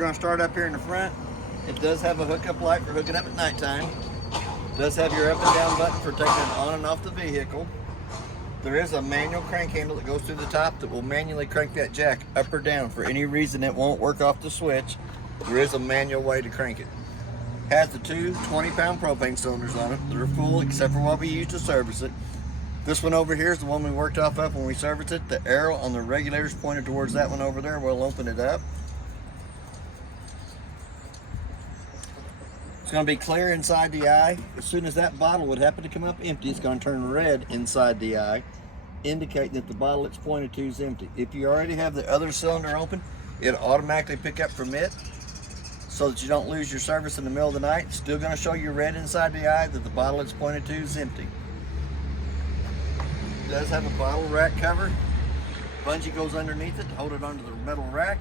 going to start up here in the front. It does have a hookup light for hooking up at nighttime. It does have your up and down button for taking it on and off the vehicle. There is a manual crank handle that goes through the top that will manually crank that jack up or down. For any reason it won't work off the switch, there is a manual way to crank it. Has the two 20-pound propane cylinders on it. They're full except for what we use to service it. This one over here is the one we worked off of when we serviced it. The arrow on the regulator is pointed towards that one over there. We'll open it up. It's going to be clear inside the eye. As soon as that bottle would happen to come up empty, it's going to turn red inside the eye, indicating that the bottle it's pointed to is empty. If you already have the other cylinder open, it'll automatically pick up from it so that you don't lose your service in the middle of the night. It's still going to show you red inside the eye that the bottle it's pointed to is empty. It does have a bottle rack cover. Bungee goes underneath it to hold it onto the metal rack.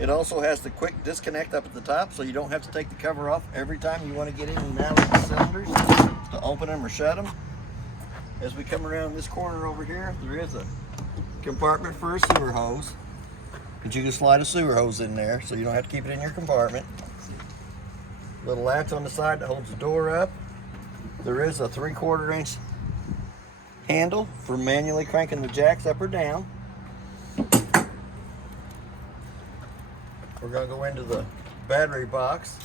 It also has the quick disconnect up at the top, so you don't have to take the cover off every time you want to get in and out of the cylinders to open them or shut them. As we come around this corner over here, there is a compartment for a sewer hose. But you can slide a sewer hose in there, so you don't have to keep it in your compartment. Little latch on the side that holds the door up. There is a 3/4 inch handle for manually cranking the jacks up or down. We're going to go into the battery box.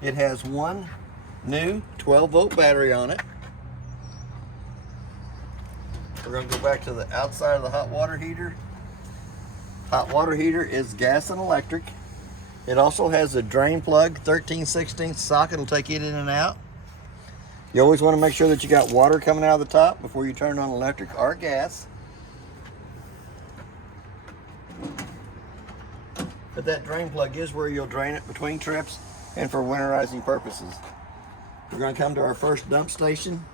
It has one new 12-volt battery on it. We're going to go back to the outside of the hot water heater. Hot water heater is gas and electric. It also has a drain plug, 13/16 socket will take it in and out. You always want to make sure that you got water coming out of the top before you turn on electric or gas. But that drain plug is where you'll drain it between trips and for winterizing purposes. We're going to come to our first dump station.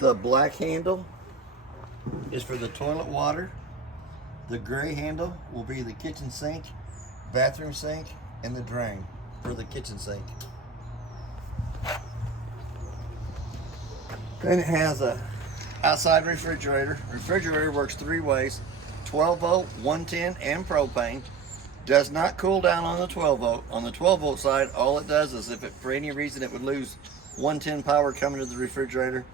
The black handle is for the toilet water. The gray handle will be the kitchen sink, bathroom sink, and the drain for the kitchen sink. Then it has a outside refrigerator. Refrigerator works 3 ways: 12-volt, 110, and propane. Does not cool down on the 12-volt. On the 12-volt side, all it does is if it, for any reason it would lose 110 power coming to the refrigerator,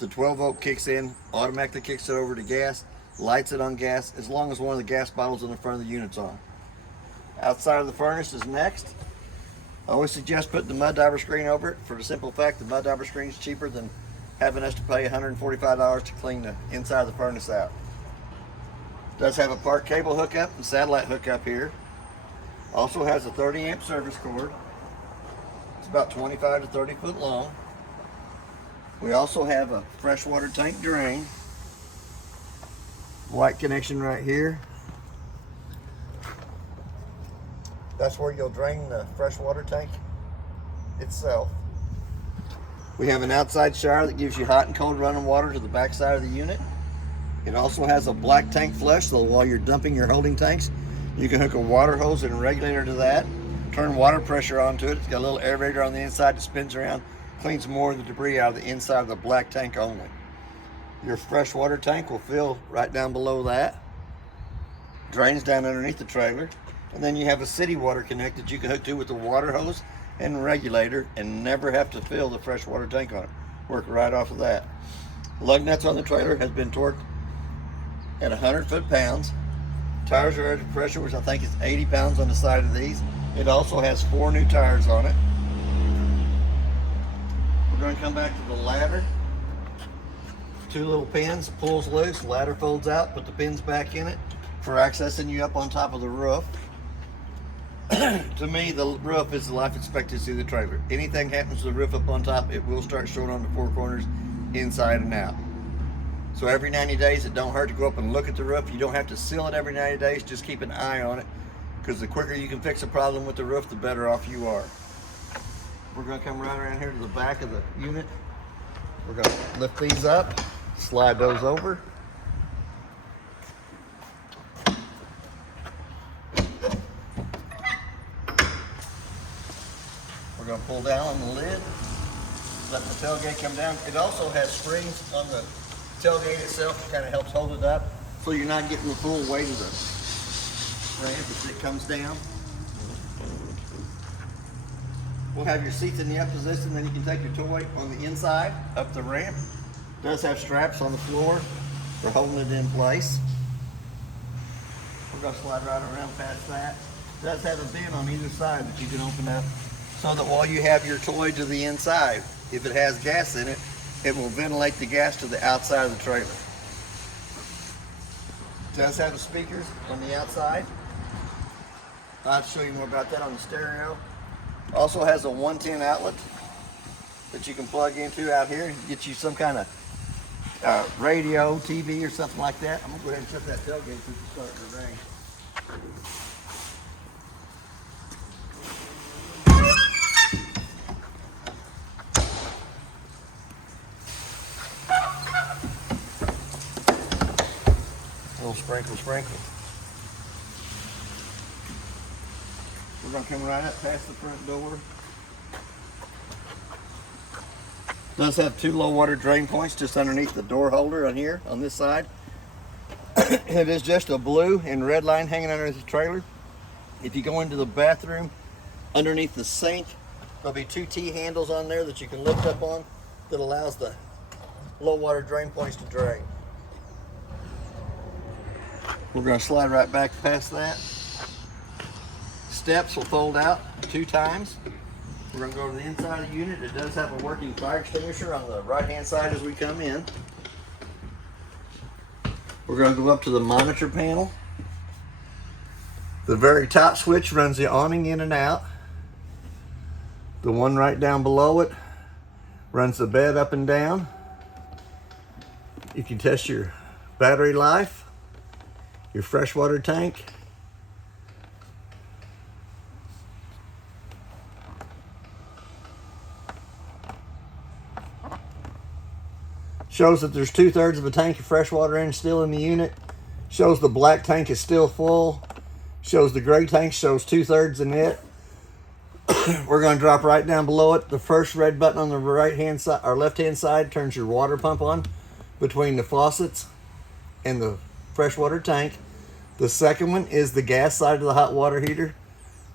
the 12-volt kicks in, automatically kicks it over to gas, lights it on gas, as long as one of the gas bottles in the front of the unit's on. Outside of the furnace is next. I always suggest putting the mud diver screen over it for the simple fact the mud diver screen is cheaper than having us to pay $145 to clean the inside of the furnace out. Does have a park cable hookup and satellite hookup here. Also has a 30-amp service cord. It's about 25 to 30 foot long. We also have a freshwater tank drain. White connection right here. That's where you'll drain the freshwater tank itself. We have an outside shower that gives you hot and cold running water to the back side of the unit. It also has a black tank flush, so while you're dumping your holding tanks, you can hook a water hose and a regulator to that, turn water pressure onto it. It's got a little aerator on the inside that spins around, cleans more of the debris out of the inside of the black tank only. Your freshwater tank will fill right down below that, drains down underneath the trailer, and then you have a city water connect that you can hook to with the water hose and regulator and never have to fill the freshwater tank on it. Work right off of that. Lug nuts on the trailer has been torqued at 100 foot-pounds. Tires are at pressure, which I think is 80 pounds on the side of these. It also has 4 new tires on it. We're going to come back to the ladder. 2 little pins, pulls loose, ladder folds out, put the pins back in it for accessing you up on top of the roof. To me, the roof is the life expectancy of the trailer. Anything happens to the roof up on top, it will start showing on the 4 corners, inside and out. So every 90 days, it don't hurt to go up and look at the roof. You don't have to seal it every 90 days, just keep an eye on it, because the quicker you can fix a problem with the roof, the better off you are. We're going to come right around here to the back of the unit. We're going to lift these up, slide those over. We're going to pull down on the lid, let the tailgate come down. It also has springs on the tailgate itself that kind of helps hold it up, so you're not getting the full weight of the ramp as it comes down. We'll have your seats in the up position, then you can take your toy on the inside up the ramp. It does have straps on the floor for holding it in place. We're going to slide right around past that. It does have a bin on either side that you can open up so that while you have your toy to the inside, if it has gas in it, it will ventilate the gas to the outside of the trailer. It does have the speakers on the outside. I'll show you more about that on the stereo. Also has a 110 outlet that you can plug into out here and get you some kind of radio, TV, or something like that. I'm gonna go ahead and shut that tailgate since it's starting to rain. A little sprinkle, sprinkle. We're going to come right up past the front door. Does have 2 low water drain points just underneath the door holder on here, on this side. It is just a blue and red line hanging underneath the trailer. If you go into the bathroom, underneath the sink, there'll be 2 T-handles on there that you can lift up on that allows the low water drain points to drain. We're going to slide right back past that. Steps will fold out 2 times. We're going to go to the inside of the unit. It does have a working fire extinguisher on the right hand side as we come in. We're going to go up to the monitor panel. The very top switch runs the awning in and out. The one right down below it runs the bed up and down. You can test your battery life, your freshwater tank, shows that there's 2/3 of a tank of fresh water in still in the unit. Shows the black tank is still full. Shows the gray tank shows 2/3 in it. We're going to drop right down below it. The first red button on the right hand side or left hand side turns your water pump on between the faucets and the freshwater tank. The second one is the gas side of the hot water heater.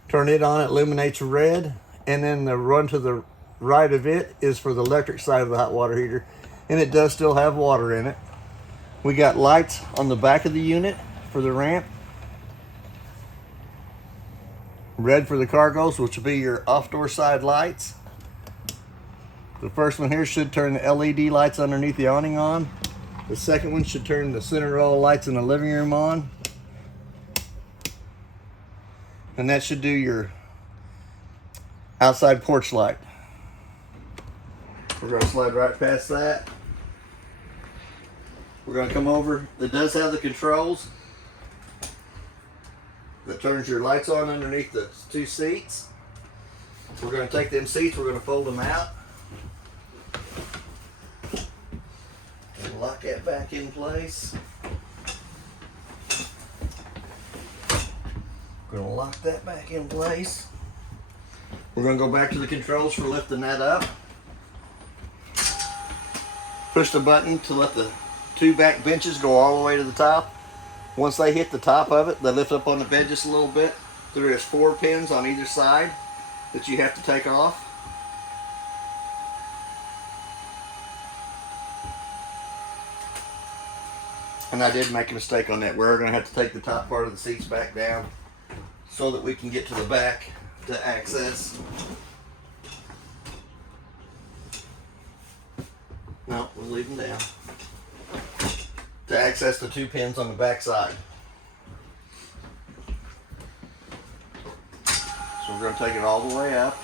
Turn it on, it illuminates red, and then the run to the right of it is for the electric side of the hot water heater. And it does still have water in it. We got lights on the back of the unit for the ramp. Red for the cargos, which will be your off-door side lights. The first one here should turn the LED lights underneath the awning on. The second one should turn the center row lights in the living room on. And that should do your outside porch light. We're going to slide right past that. We're going to come over. It does have the controls that turns your lights on underneath the 2 seats. We're going to take them seats, we're going to fold them out and lock that back in place. We're going to lock that back in place. We're going to go back to the controls for lifting that up. Push the button to let the 2 back benches go all the way to the top. Once they hit the top of it, they lift up on the bed just a little bit. There is 4 pins on either side that you have to take off. And I did make a mistake on that. We're going to have to take the top part of the seats back down so that we can get to the back to access. No, we'll leave them down. To access the 2 pins on the back side. So we're going to take it all the way up.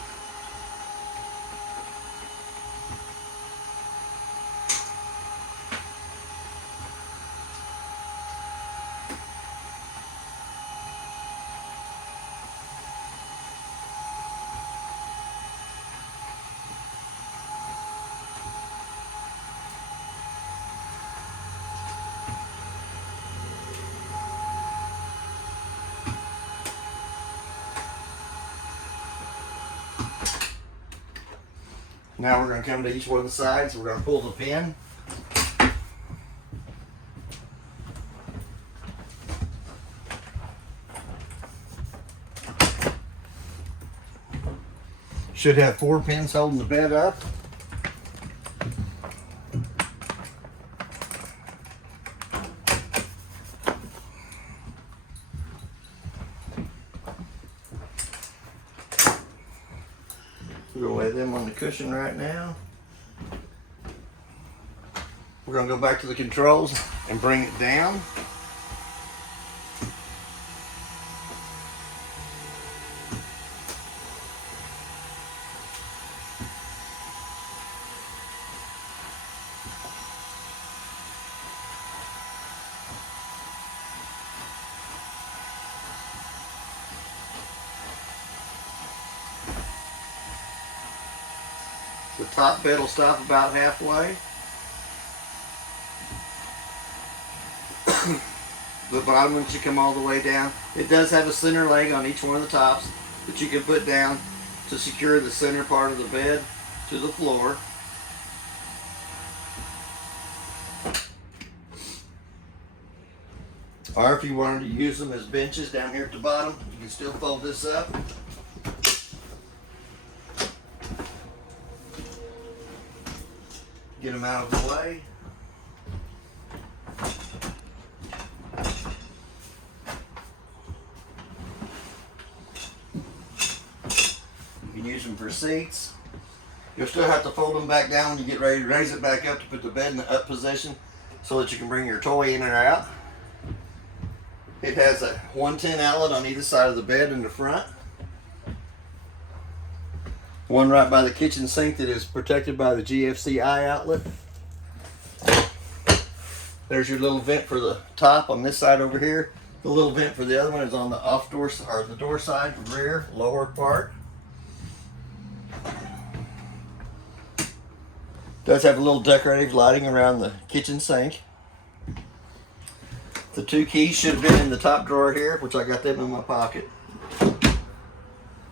Now we're going to come to each one of the sides. We're going to pull the pin. Should have 4 pins holding the bed up. We're going to lay them on the cushion right now. We're going to go back to the controls and bring it down. The top bed will stop about halfway. The bottom one should come all the way down. It does have a center leg on each one of the tops that you can put down to secure the center part of the bed to the floor. Or if you wanted to use them as benches down here at the bottom, you can still fold this up. Get them out of the way. You can use them for seats. You'll still have to fold them back down when you get ready to raise it back up to put the bed in the up position so that you can bring your toy in and out. It has a 110 outlet on either side of the bed in the front. One right by the kitchen sink that is protected by the GFCI outlet. There's your little vent for the top on this side over here. The little vent for the other one is on the off door or the door side, rear, lower part. Does have a little decorative lighting around the kitchen sink. The 2 keys should have been in the top drawer here, which I got them in my pocket.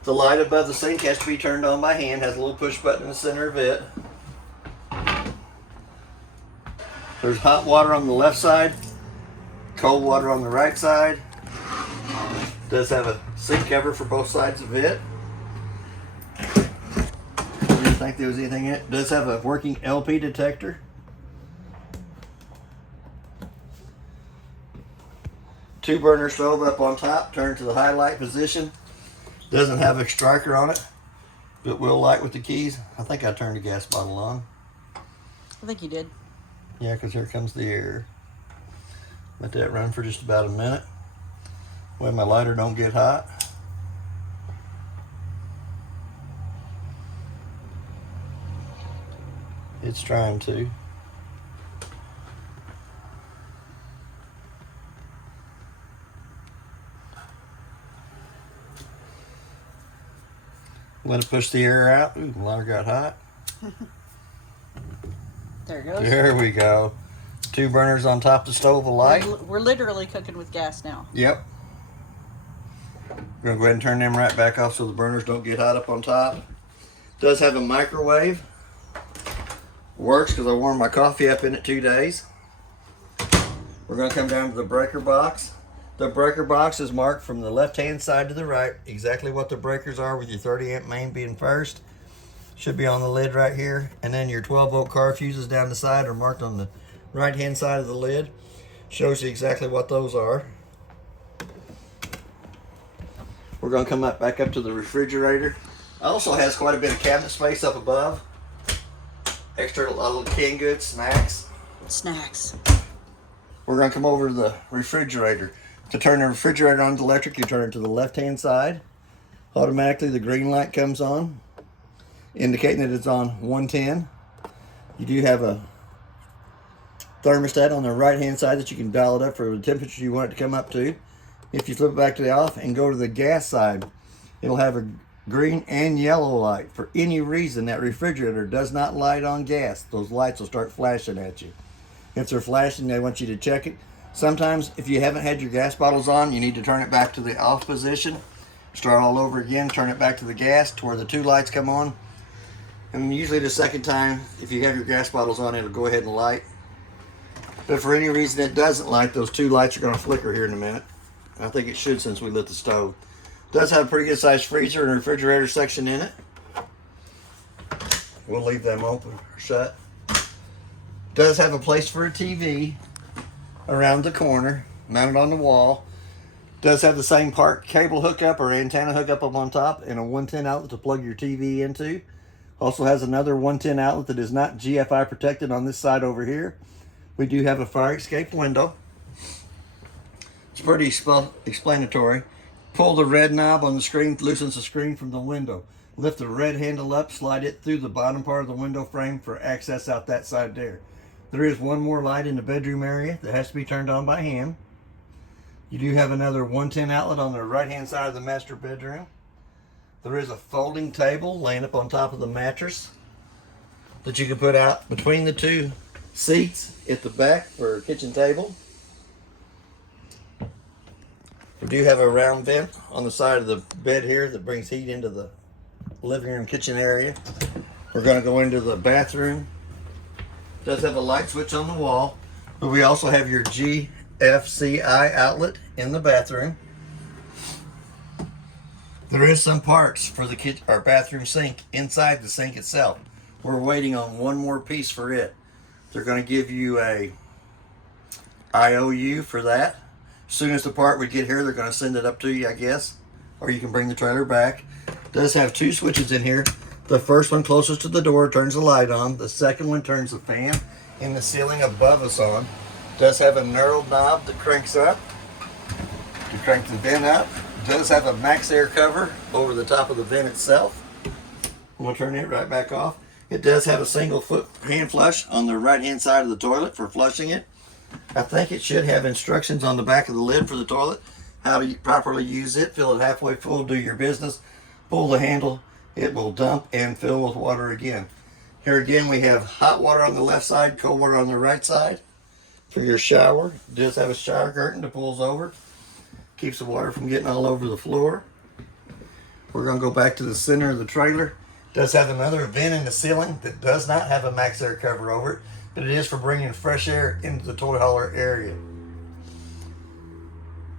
The light above the sink has to be turned on by hand, has a little push button in the center of it. There's hot water on the left side, cold water on the right side. Does have a sink cover for both sides of it. Didn't think there was anything in it. Does have a working LP detector. Two burner stove up on top, turned to the highlight position. Doesn't have a striker on it, but will light with the keys. I think I turned the gas bottle on. I think you did. Yeah, because here comes the air. Let that run for just about a minute. When my lighter don't get hot. It's trying to. Let it push the air out. Ooh, the lighter got hot. There it goes. There we go. 2 burners on top of the stove of light. We're literally cooking with gas now. Yep. We're going to go ahead and turn them right back off so the burners don't get hot up on top. Does have a microwave. Works because I warmed my coffee up in it 2 days. We're going to come down to the breaker box. The breaker box is marked from the left-hand side to the right, exactly what the breakers are, with your 30-amp main being first. Should be on the lid right here. And then your 12-volt car fuses down the side are marked on the right-hand side of the lid. Shows you exactly what those are. We're going to come back up to the refrigerator. Also has quite a bit of cabinet space up above. Extra little canned goods, snacks. We're going to come over to the refrigerator. To turn the refrigerator on to electric, you turn it to the left-hand side. Automatically, the green light comes on, indicating that it's on 110. You do have a thermostat on the right-hand side that you can dial it up for the temperature you want it to come up to. If you flip it back to the off and go to the gas side, it'll have a green and yellow light. For any reason, that refrigerator does not light on gas. Those lights will start flashing at you. If they're flashing, they want you to check it. Sometimes, if you haven't had your gas bottles on, you need to turn it back to the off position. Start all over again, turn it back to the gas to where the 2 lights come on. And usually the second time, if you have your gas bottles on, it'll go ahead and light. But for any reason it doesn't light, those 2 lights are going to flicker here in a minute. I think it should since we lit the stove. It does have a pretty good sized freezer and refrigerator section in it. We'll leave them open or shut. Does have a place for a TV around the corner, mounted on the wall. Does have the same part cable hookup or antenna hookup up on top, and a 110 outlet to plug your TV into. Also has another 110 outlet that is not GFI protected on this side over here. We do have a fire escape window. It's pretty explanatory. Pull the red knob on the screen, loosens the screen from the window. Lift the red handle up, slide it through the bottom part of the window frame for access out that side there. There is one more light in the bedroom area that has to be turned on by hand. You do have another 110 outlet on the right hand side of the master bedroom. There is a folding table laying up on top of the mattress that you can put out between the two seats at the back for a kitchen table. We do have a round vent on the side of the bed here that brings heat into the living room kitchen area. We're going to go into the bathroom. It does have a light switch on the wall, but we also have your GFCI outlet in the bathroom. There is some parts for the kitchen or bathroom sink inside the sink itself. We're waiting on one more piece for it. They're going to give you a IOU for that. As soon as the part would get here, they're going to send it up to you, I guess, or you can bring the trailer back. It does have two switches in here. The first one closest to the door turns the light on. The second one turns the fan in the ceiling above us on. It does have a knurled knob that cranks up to crank the vent up. It does have a max air cover over the top of the vent itself. We'll turn it right back off. It does have a single foot hand flush on the right hand side of the toilet for flushing it. I think it should have instructions on the back of the lid for the toilet, how to properly use it. Fill it halfway full, do your business. Pull the handle, it will dump and fill with water again. Here again we have hot water on the left side, cold water on the right side for your shower. It does have a shower curtain that pulls over. Keeps the water from getting all over the floor. We're going to go back to the center of the trailer. It does have another vent in the ceiling that does not have a max air cover over it, but it is for bringing fresh air into the toy hauler area.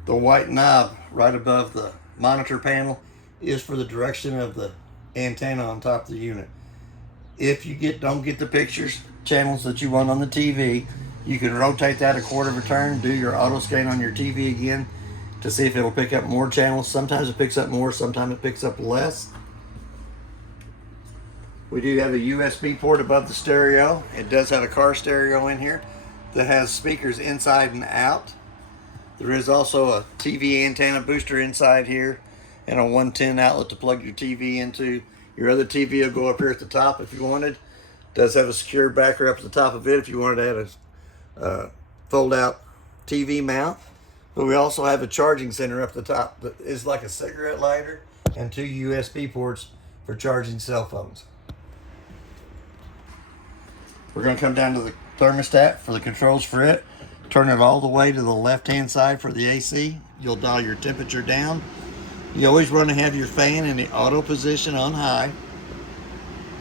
The white knob right above the monitor panel is for the direction of the antenna on top of the unit. If you don't get the pictures, channels that you want on the TV, you can rotate that a quarter of a turn, do your auto scan on your TV again to see if it'll pick up more channels. Sometimes it picks up more, sometimes it picks up less. We do have a USB port above the stereo. It does have a car stereo in here that has speakers inside and out. There is also a TV antenna booster inside here and a 110 outlet to plug your TV into. Your other TV will go up here at the top if you wanted. It does have a secure backer up at the top of it if you wanted to add a fold out TV mount. But we also have a charging center up the top that is like a cigarette lighter and two USB ports for charging cell phones. We're going to come down to the thermostat for the controls for it. Turn it all the way to the left-hand side for the AC. You'll dial your temperature down. You always want to have your fan in the auto position on high.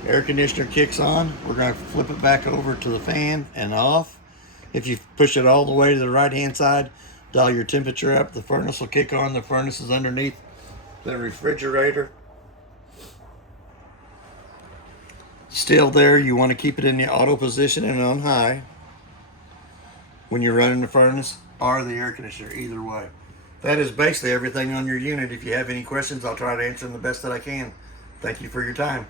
Air conditioner kicks on. We're going to flip it back over to the fan and off. If you push it all the way to the right-hand side, dial your temperature up. The furnace will kick on. The furnace is underneath the refrigerator. Still there, you want to keep it in the auto position and on high when you're running the furnace or the air conditioner, either way. That is basically everything on your unit. If you have any questions, I'll try to answer them the best that I can. Thank you for your time.